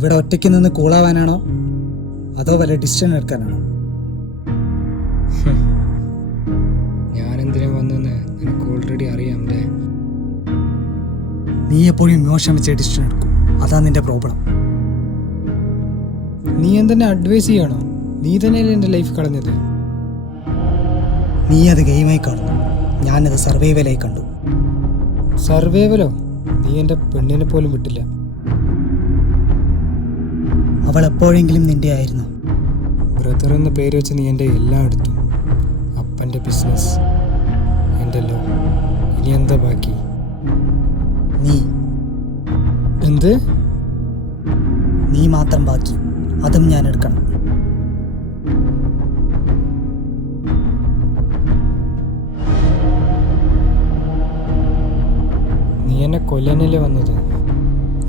ഇവിടെ ഒറ്റയ്ക്ക് നിന്ന് കൂളാവാനാണോ അതോ വല്ല ഡിസിഷൻ എടുക്കാനാണോ? ഞാനെന്തിനാ വന്നെന്ന് നിനക്ക് ഓൾറെഡി അറിയാമല്ലേ. നീ എപ്പോഴും ഇമോഷൻ വെച്ച് ഡിസിഷൻ എടുക്കും. അതാ നിന്റെ പ്രോബ്ലം. നീ എന്തെന്നെ അഡ്വൈസ് ചെയ്യണോ? നീ തന്നെയല്ലേ എൻ്റെ ലൈഫ് കളഞ്ഞത്. നീ അത് ഗെയിമായി കാണുന്നു, ഞാനത് സർവൈവലായി കണ്ടു. സർവൈവലോ? നീ എൻ്റെ പെണ്ണിനെ പോലും വിട്ടില്ല. അവൾ എപ്പോഴെങ്കിലും നിന്റെ ആയിരുന്നു. ബ്രദർ എന്ന പേര് വെച്ച് നീ എൻ്റെ എല്ലാം എടുത്തു. അപ്പൻ്റെ ബിസിനസ്, എൻ്റെ ലോ. ഇനി എന്താ ബാക്കി? നീ എന്ത്? നീ മാത്രം ബാക്കി. അതും ഞാൻ എടുക്കണം. നീ എന്നെ കൊല്ലാനല്ലേ വന്നത്?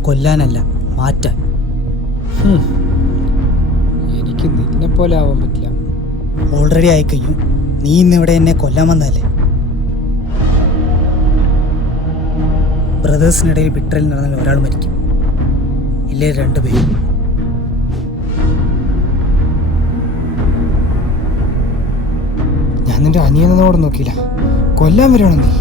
കൊല്ലാനല്ല, മാറ്റാൻ. എനിക്ക് നിന്നെ പോലെ ആവാൻ പറ്റില്ല. ഓൾറെഡി ആയിക്കഴിഞ്ഞു. നീ ഇന്നിവിടെ എന്നെ കൊല്ലാൻ വന്നതല്ലേ? ബ്രദേഴ്സിനിടയിൽ ബിട്രയിൽ നടന്നാൽ ഒരാൾ മരിക്കും, ഇല്ലേ രണ്ടുപേരും. ഞാൻ നിന്റെ അനിയനോട് നോക്കിയില്ല, കൊല്ലാൻ വരണം നീ.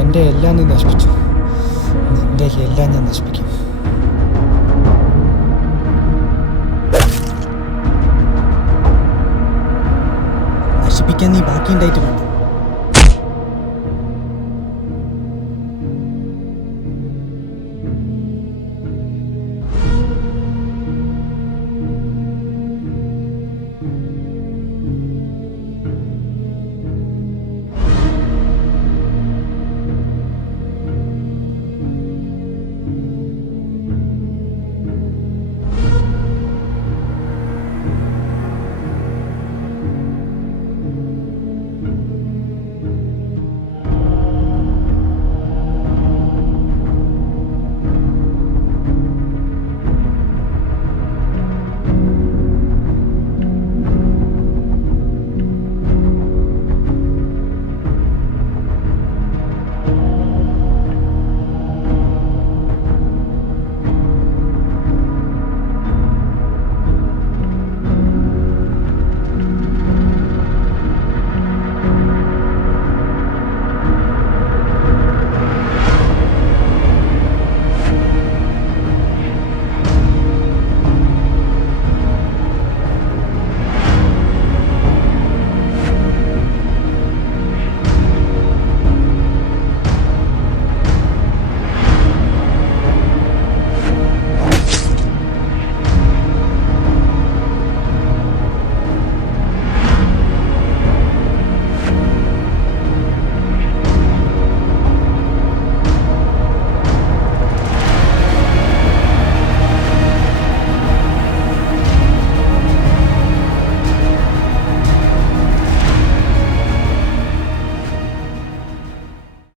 എൻ്റെ എല്ലാം നീ നശിപ്പിച്ചു. നിന്റെ എല്ലാം ഞാൻ നശിപ്പിക്കും. നശിപ്പിക്കാൻ നീ ബാക്കിയുണ്ടായിട്ട് വേണ്ട.